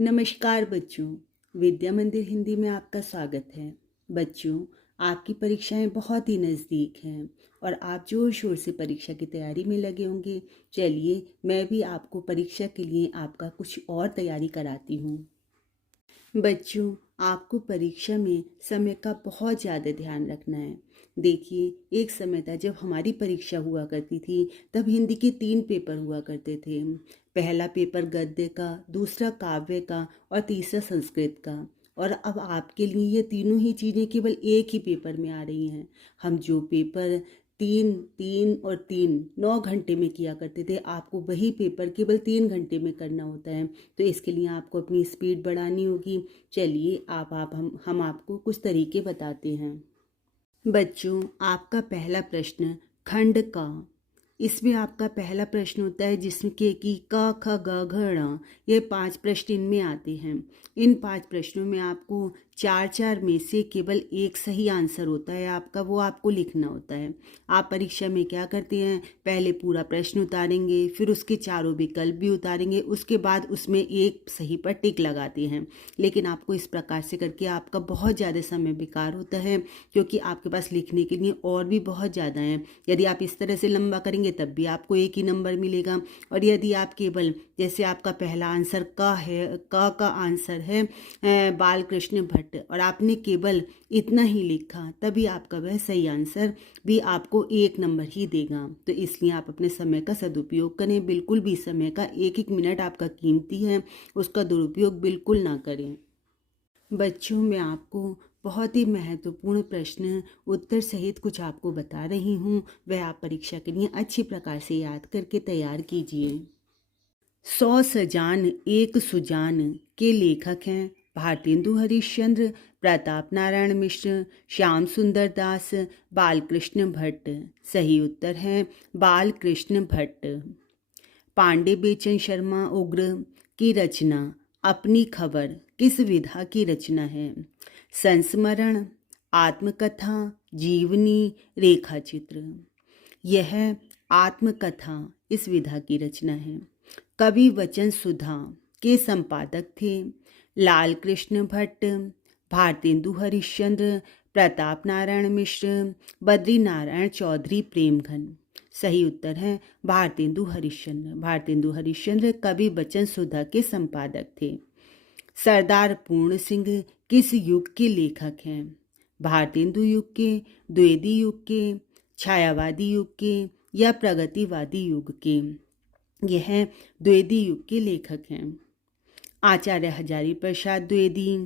नमस्कार बच्चों, विद्या मंदिर हिंदी में आपका स्वागत है। बच्चों, आपकी परीक्षाएं बहुत ही नज़दीक हैं और आप जोर शोर से परीक्षा की तैयारी में लगे होंगे। चलिए, मैं भी आपको परीक्षा के लिए आपका कुछ और तैयारी कराती हूँ। बच्चों, आपको परीक्षा में समय का बहुत ज़्यादा ध्यान रखना है। देखिए, एक समय था जब हमारी परीक्षा हुआ करती थी, तब हिंदी के 3 पेपर हुआ करते थे। पहला पेपर गद्य का, दूसरा काव्य का और तीसरा संस्कृत का। और अब आपके लिए ये तीनों ही चीज़ें केवल एक ही पेपर में आ रही हैं। हम जो पेपर 3, 3 और 3 9 घंटे में किया करते थे, आपको वही पेपर केवल 3 घंटे में करना होता है। तो इसके लिए आपको अपनी स्पीड बढ़ानी होगी। चलिए, आप हम आपको कुछ तरीके बताते हैं। बच्चों, आपका पहला प्रश्न खंड का। इसमें आपका पहला प्रश्न होता है जिसके कि क ख ग घ ण, ये 5 प्रश्न इनमें आते हैं। इन 5 प्रश्नों में आपको 4 में से केवल एक सही आंसर होता है आपका, वो आपको लिखना होता है। आप परीक्षा में क्या करते हैं, पहले पूरा प्रश्न उतारेंगे, फिर उसके चारों विकल्प भी उतारेंगे, उसके बाद उसमें एक सही पर टिक लगाते हैं। लेकिन आपको इस प्रकार से करके आपका बहुत ज़्यादा समय बेकार होता है, क्योंकि आपके पास लिखने के लिए और भी बहुत ज़्यादा हैं। यदि आप इस तरह से लंबा करेंगे तब भी आपको एक ही नंबर मिलेगा। और यदि आप केवल, जैसे आपका पहला आंसर क है, क का आंसर है बाल कृष्ण भट्ट, और आपने केवल इतना ही लिखा, तभी आपका वह सही आंसर भी आपको 1 नंबर ही देगा। तो इसलिए आप अपने समय का सदुपयोग करें। बिल्कुल भी समय का एक एक मिनट आपका कीमती है, उसका दुरुपयोग बिल्कुल ना करें। बच्चों, मैं आपको बहुत ही महत्वपूर्ण प्रश्न उत्तर सहित कुछ आपको बता रही हूँ, वह आप परीक्षा के लिए अच्छी प्रकार से याद करके तैयार कीजिए। 100 सजान एक सुजान के लेखक हैं भारतेंदु हरिश्चंद्र, प्रताप नारायण मिश्र, श्याम सुंदर दास, बालकृष्ण भट्ट। सही उत्तर है बालकृष्ण भट्ट। पांडे बेचन शर्मा उग्र की रचना अपनी खबर किस विधा की रचना है? संस्मरण, आत्मकथा, जीवनी, रेखाचित्र। यह आत्मकथा इस विधा की रचना है। कवि वचन सुधा के संपादक थे लाल कृष्ण भट्ट, भारतेंदु हरिश्चंद्र, प्रताप नारायण मिश्र, बद्री नारायण चौधरी प्रेमघन। सही उत्तर है भारतेंदु हरिश्चंद्र। भारतेंदु हरिश्चंद्र कवि वचन सुधा के संपादक थे। सरदार पूर्ण सिंह किस युग के लेखक हैं? भारतेंदु युग के, द्विवेदी युग के, छायावादी युग के या प्रगतिवादी युग के? यह द्विवेदी युग के लेखक हैं। आचार्य हजारी प्रसाद द्विवेदी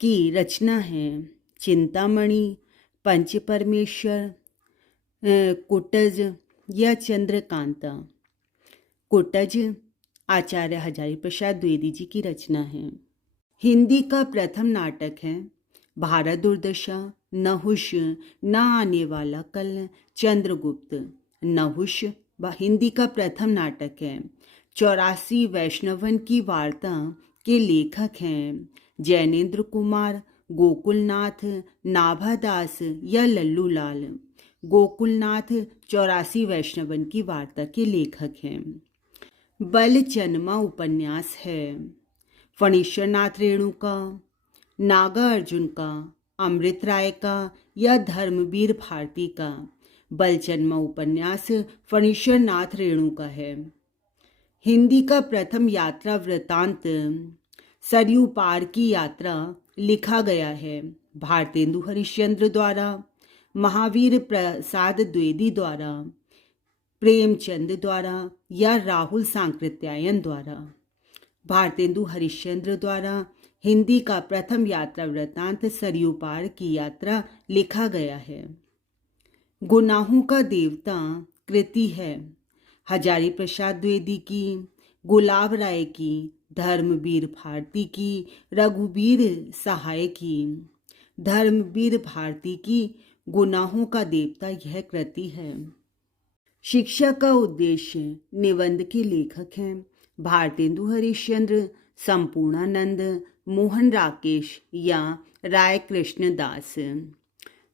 की रचना है चिंतामणि, पंच परमेश्वर, कुटज या चंद्रकांता? कुटज आचार्य हजारी प्रसाद द्विवेदी जी की रचना है। हिंदी का प्रथम नाटक है भारत दुर्दशा, नहुष, न आने वाला कल, चंद्रगुप्त। नहुष हिंदी का प्रथम नाटक है। 84 वैष्णवन की वार्ता के लेखक हैं जैनेन्द्र कुमार, गोकुलनाथ, नाभादास या लल्लू लाल? गोकुलनाथ 84 वैष्णवन की वार्ता के लेखक हैं। बलचन्मा उपन्यास है फणीश्वरनाथ रेणु का, नागार्जुन का, अमृत राय का या धर्मवीर भारती का? बलचन्मा उपन्यास फणीश्वरनाथ रेणु का है। हिंदी का प्रथम यात्रा वृत्तांत सरयू पार की यात्रा लिखा गया है भारतेंदु हरिश्चंद्र द्वारा, महावीर प्रसाद द्विवेदी द्वारा, प्रेमचंद द्वारा या राहुल सांकृत्यायन द्वारा? भारतेंदु हरिश्चंद्र द्वारा हिंदी का प्रथम यात्रा वृत्तांत सरयू पार की यात्रा लिखा गया है। गुनाहों का देवता कृति है हजारी प्रसाद द्विवेदी की, गुलाब राय की, धर्मवीर भारती की, रघुवीर सहाय की? धर्मवीर भारती की गुनाहों का देवता यह कृति है। शिक्षा का उद्देश्य निबंध के लेखक हैं भारतेंदु हरिश्चंद्र, संपूर्णानंद, मोहन राकेश या राय कृष्ण दास?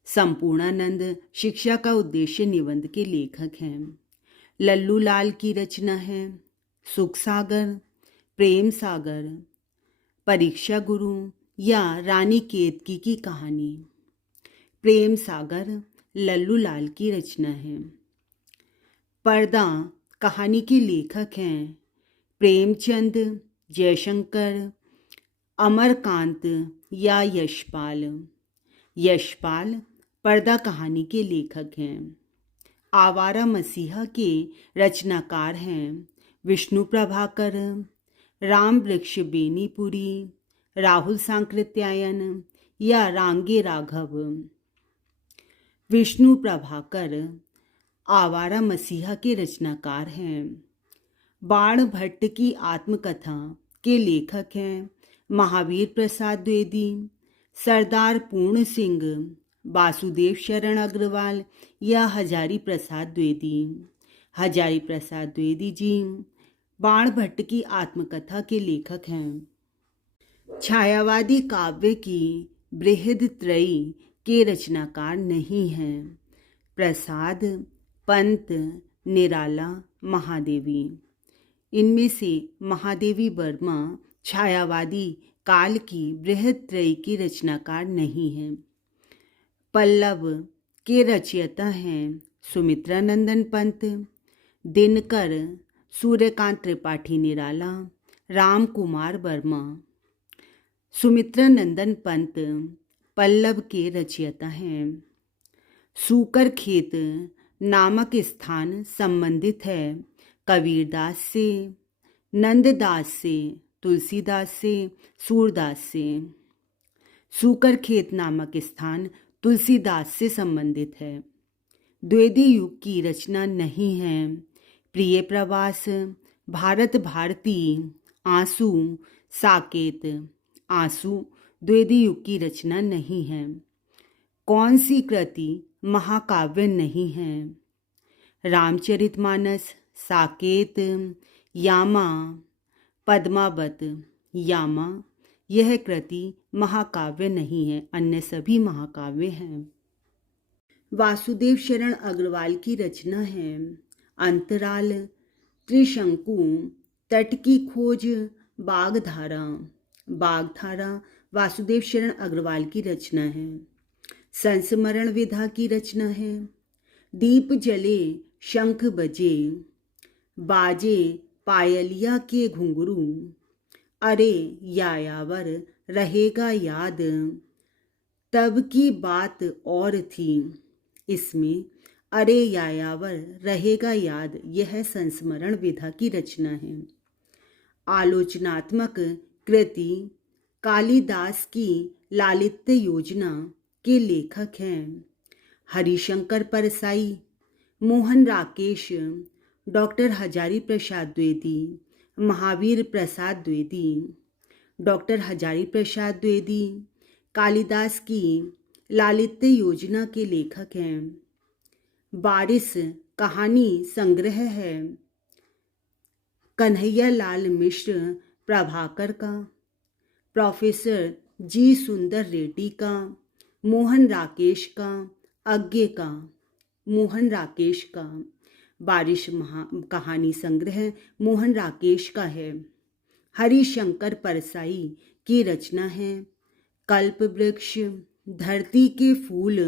संपूर्णानंद शिक्षा का उद्देश्य निबंध के लेखक हैं। लल्लू लाल की रचना है सुख सागर, प्रेम सागर, परीक्षा गुरु या रानी केतकी की कहानी प्रेम सागर लल्लू लाल की रचना है। पर्दा कहानी के लेखक हैं प्रेमचंद, जयशंकर, अमरकांत या यशपाल। यशपाल पर्दा कहानी के लेखक हैं। आवारा मसीहा के रचनाकार हैं विष्णु प्रभाकर, राम वृक्ष बेनीपुरी, राहुल सांकृत्यायन या रांगे राघव। विष्णु प्रभाकर आवारा मसीहा के रचनाकार हैं। बाण भट्ट की आत्मकथा के लेखक हैं महावीर प्रसाद द्विवेदी, सरदार पूर्ण सिंह, वासुदेव शरण अग्रवाल या हजारी प्रसाद द्विवेदी। हजारी प्रसाद द्विवेदी जी बाण भट्ट की आत्मकथा के लेखक हैं। छायावादी काव्य की बृहदत्रयी के रचनाकार नहीं हैं प्रसाद, पंत, निराला, महादेवी। इनमें से महादेवी वर्मा छायावादी काल की बृहदत्रयी की रचनाकार नहीं हैं। पल्लव के रचयिता हैं सुमित्रा नंदन पंत, दिनकर, सूर्यकांत त्रिपाठी निराला, राम कुमार वर्मा। सुमित्रा नंदन पंत पल्लव के रचयिता हैं। सूकर खेत नामक स्थान संबंधित है कबीरदास से, नंददास से, तुलसीदास से, सूरदास से। सूकर खेत नामक स्थान तुलसीदास से संबंधित है। द्विवेदी युग की रचना नहीं है। प्रिय प्रवास, भारत भारती, आंसू, साकेत। आंसू द्विवेदी युग की रचना नहीं है। कौन सी कृति महाकाव्य नहीं है? रामचरितमानस, साकेत, यामा, पद्मावत। यामा यह कृति महाकाव्य नहीं है, अन्य सभी महाकाव्य हैं। वासुदेव शरण अग्रवाल की रचना है अंतराल, त्रिशंकु, तट की खोज, बागधारा। बागधारा वासुदेव शरण अग्रवाल की रचना है। संस्मरण विधा की रचना है। दीप जले, शंख बजे, बाजे पायलिया के घुंघरू। अरे यायावर रहेगा याद, तब की बात और थी। इसमें अरे यायावर रहेगा याद यह संस्मरण विधा की रचना है। आलोचनात्मक कृति कालिदास की लालित्य योजना के लेखक हैं हरिशंकर परसाई, मोहन राकेश, डॉक्टर हजारी प्रसाद द्विवेदी, महावीर प्रसाद द्विवेदी। डॉक्टर हजारी प्रसाद द्विवेदी कालिदास की लालित्य योजना के लेखक हैं। बारिश कहानी संग्रह है कन्हैया लाल मिश्र प्रभाकर का, प्रोफेसर जी सुंदर रेड्डी का, मोहन राकेश का, अज्ञे का। मोहन राकेश का बारिश कहानी संग्रह मोहन राकेश का है। हरिशंकर परसाई की रचना है कल्प वृक्ष, धरती के फूल,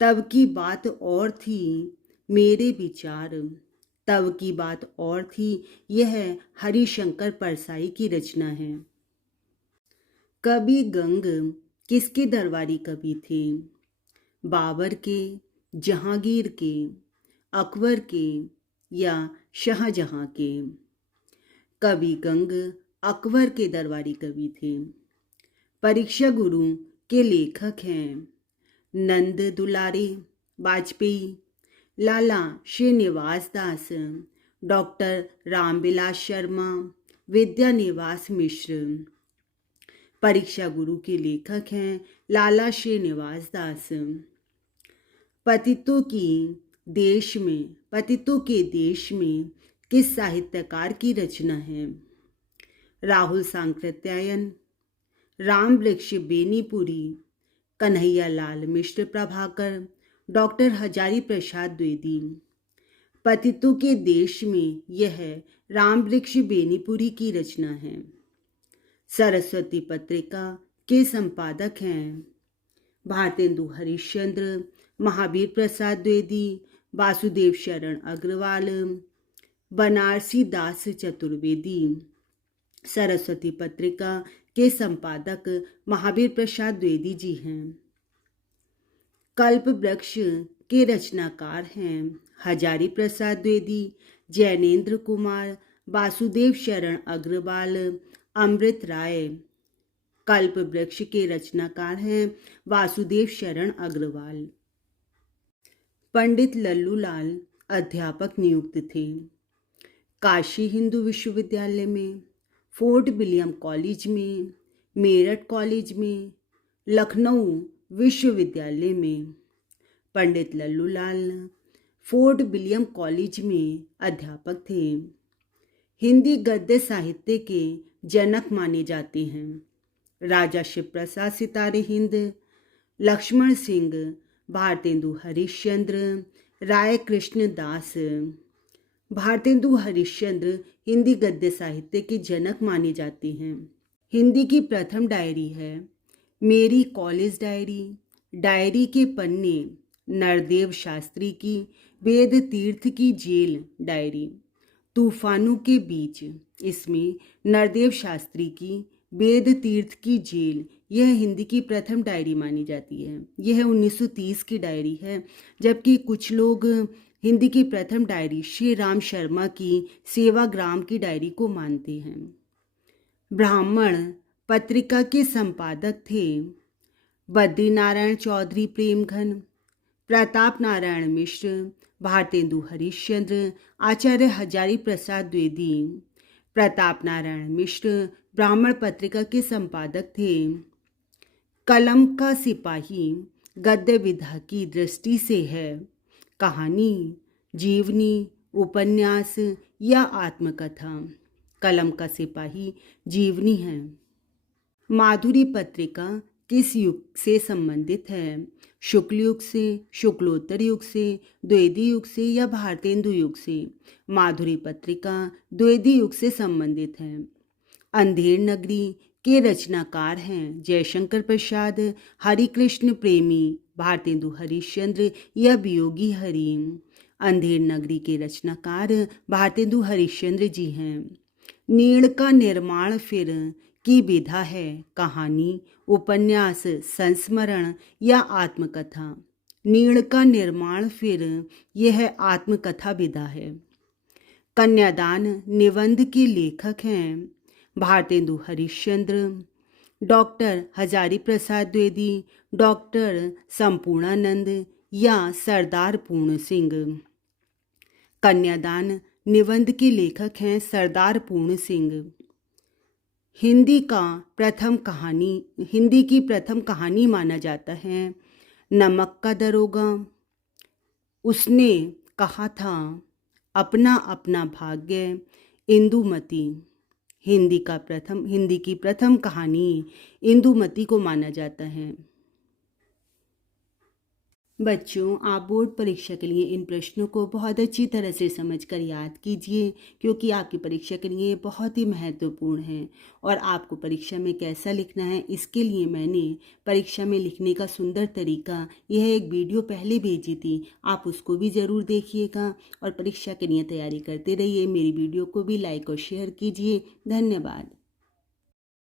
तब की बात और थी, मेरे विचार। तब की बात और थी यह हरिशंकर परसाई की रचना है। कवि गंग किसके दरबारी कवि थे? बाबर के, जहांगीर के, अकबर के या शाहजहां के? कवि गंग अकबर के दरबारी कवि थे। परीक्षा गुरु के लेखक हैं नंद दुलारे वाजपेयी, लाला श्रीनिवास दास, डॉक्टर रामविलास शर्मा, विद्यानिवास मिश्र। परीक्षा गुरु के लेखक हैं लाला श्रीनिवास दास। पतितों के देश में किस साहित्यकार की रचना है? राहुल सांकृत्यायन, राम वृक्ष बेनीपुरी, कन्हैया लाल मिश्र प्रभाकर, डॉक्टर हजारी प्रसाद द्विवेदी। पतितों के देश में यह राम वृक्ष बेनीपुरी की रचना है। सरस्वती पत्रिका के संपादक हैं भारतेंदु हरिश्चंद्र, महावीर प्रसाद द्विवेदी, वासुदेव शरण अग्रवाल, बनारसी दास चतुर्वेदी। सरस्वती पत्रिका के संपादक महावीर प्रसाद द्विवेदी जी हैं। कल्प वृक्ष के रचनाकार हैं हजारी प्रसाद द्विवेदी, जैनेन्द्र कुमार, वासुदेव शरण अग्रवाल, अमृत राय। कल्प वृक्ष के रचनाकार हैं वासुदेव शरण अग्रवाल। पंडित लल्लूलाल अध्यापक नियुक्त थे काशी हिंदू विश्वविद्यालय में, फोर्ट विलियम कॉलेज में, मेरठ कॉलेज में, लखनऊ विश्वविद्यालय में। पंडित लल्लूलाल फोर्ट विलियम कॉलेज में अध्यापक थे। हिंदी गद्य साहित्य के जनक माने जाते हैं राजा शिव प्रसाद सितारे हिंद, लक्ष्मण सिंह, भारतेंदु हरिश्चंद्र, राय कृष्ण दास। भारतेंदु हरिश्चंद्र हिंदी गद्य साहित्य के जनक माने जाते हैं। हिंदी की प्रथम डायरी है मेरी कॉलेज डायरी। डायरी के पन्ने नरदेव शास्त्री की वेद तीर्थ की जेल डायरी, तूफानों के बीच। इसमें नरदेव शास्त्री की वेद तीर्थ की जेल, यह हिंदी की प्रथम डायरी मानी जाती है। यह 1930 की डायरी है, जबकि कुछ लोग हिंदी की प्रथम डायरी श्री राम शर्मा की सेवाग्राम की डायरी को मानते हैं। ब्राह्मण पत्रिका के संपादक थे बद्रीनारायण चौधरी प्रेमघन, प्रताप नारायण मिश्र, भारतेंदु हरिश्चंद्र, आचार्य हजारी प्रसाद द्विवेदी। प्रताप नारायण मिश्र ब्राह्मण पत्रिका के संपादक थे। कलम का सिपाही गद्य विधा की दृष्टि से है कहानी, जीवनी, उपन्यास या आत्मकथा। कलम का सिपाही जीवनी है। माधुरी पत्रिका किस युग से संबंधित है? शुक्ल युग से, शुक्लोत्तर युग से, द्विवेदी युग से या भारतेंदु युग से? माधुरी पत्रिका द्विवेदी युग से संबंधित है। अंधेर नगरी के रचनाकार हैं जयशंकर प्रसाद, हरिकृष्ण प्रेमी, भारतेंदु हरिश्चंद्र या वियोगी हरि। अंधेर नगरी के रचनाकार भारतेंदु हरिश्चंद्र जी हैं। नीड़ का निर्माण फिर की विधा है कहानी, उपन्यास, संस्मरण या आत्मकथा। नीड़ का निर्माण फिर यह आत्मकथा विधा है। कन्यादान निबंध के लेखक हैं भारतेंदु हरिश्चंद्र, डॉक्टर हजारी प्रसाद द्विवेदी, डॉक्टर संपूर्णानंद या सरदार पूर्ण सिंह। कन्यादान निबंध के लेखक हैं सरदार पूर्ण सिंह। हिंदी की प्रथम कहानी माना जाता है नमक का दरोगा। उसने कहा था अपना अपना भाग्य, इंदुमती। हिंदी की प्रथम कहानी इंदुमती को माना जाता है। बच्चों, आप बोर्ड परीक्षा के लिए इन प्रश्नों को बहुत अच्छी तरह से समझकर याद कीजिए, क्योंकि आपकी परीक्षा के लिए बहुत ही महत्वपूर्ण है। और आपको परीक्षा में कैसा लिखना है, इसके लिए मैंने परीक्षा में लिखने का सुंदर तरीका यह एक वीडियो पहले भेजी थी, आप उसको भी ज़रूर देखिएगा और परीक्षा के लिए तैयारी करते रहिए। मेरी वीडियो को भी लाइक और शेयर कीजिए। धन्यवाद।